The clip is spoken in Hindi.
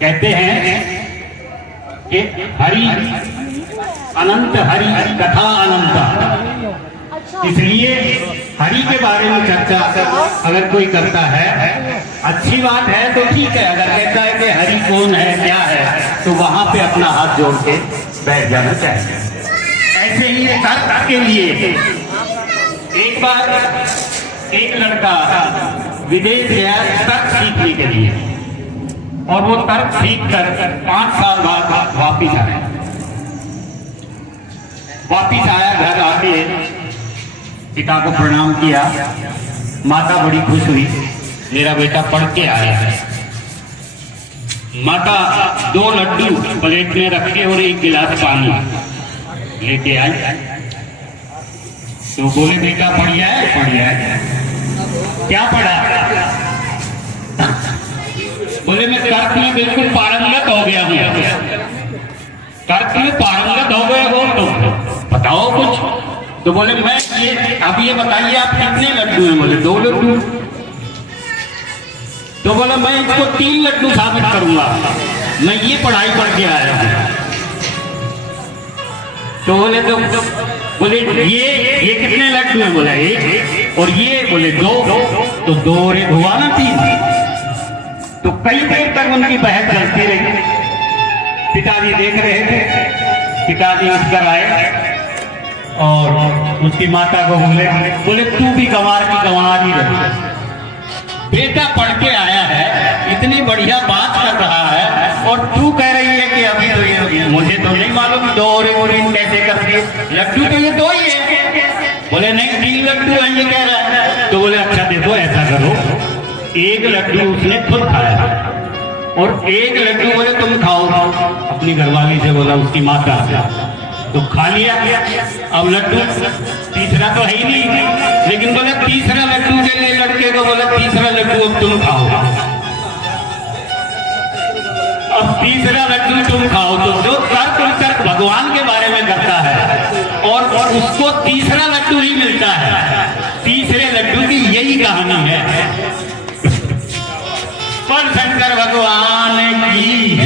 कहते हैं कि हरि अनंत, हरि कथा अनंत। इसलिए हरि के बारे में चर्चा अगर कोई करता है अच्छी बात है तो ठीक है। अगर कहता है कि हरि कौन है, क्या है, तो वहां पे अपना हाथ जोड़ के बैठ जाना चाहिए। ऐसे ही तर्क के लिए एक बार एक लड़का विदेश गया तर्क सीखने के लिए, और वो तर्क सीख कर 5 साल बाद वापिस आया। वापिस आया, घर आके पिता को प्रणाम किया। माता बड़ी खुश हुई, मेरा बेटा पढ़ के आया है। माता 2 लड्डू प्लेट में रखे और 1 गिलास पानी लेके आई। तो बोले बेटा पढ़िया है? पढ़िया है। क्या पढ़ा? बोले मैं तर्क में बिल्कुल पारंगत हो गया हूँ। तर्क में पारंगत हो गए हो तो बताओ कुछ। तो बोले मैं ये बताइए आप कितने लड्डू हैं? बोले 2 लड्डू। तो बोले मैं इसको 3 लड्डू साबित करूंगा, मैं ये पढ़ाई पढ़ के आया हूं। तो बोले ये कितने लड्डू हैं? बोला 1। और ये? बोले 2। तो 2 और 1 हुआ ना 3। तो कई देर तक उनकी बहस चलती रही। पिताजी देख रहे थे। पिताजी उठकर आए और उसकी माता को बोले तू भी गंवार की गंवार ही रही। बेटा पढ़ के आया है, इतनी बढ़िया बात कर रहा है, और तू कह रही है कि अभी तो ये मुझे तो नहीं मालूम 2 और 1 कैसे कर दिए। लड्डू तो ये 2 ही है। बोले नहीं 3 लड्डू है ये कह रहा है। तो बोले अच्छा देखो ऐसा करो, 1 लड्डू उसने खुद खाया और 1 लड्डू बोले तुम खाओ। अपनी घरवाली से बोला, उसकी माता से, तो खा लिया। अब लड्डू तीसरा तो है ही नहीं, लेकिन बोले तीसरा लड्डू के लिए लड़के को बोला तीसरा लड्डू अब तुम खाओ। अब तीसरा लड्डू तुम खाओ। तो जो तर्क भगवान के बारे में करता है और उसको तीसरा लड्डू ही मिलता है। तीसरे लड्डू की यही कहानी है। पर शंकर भगवान की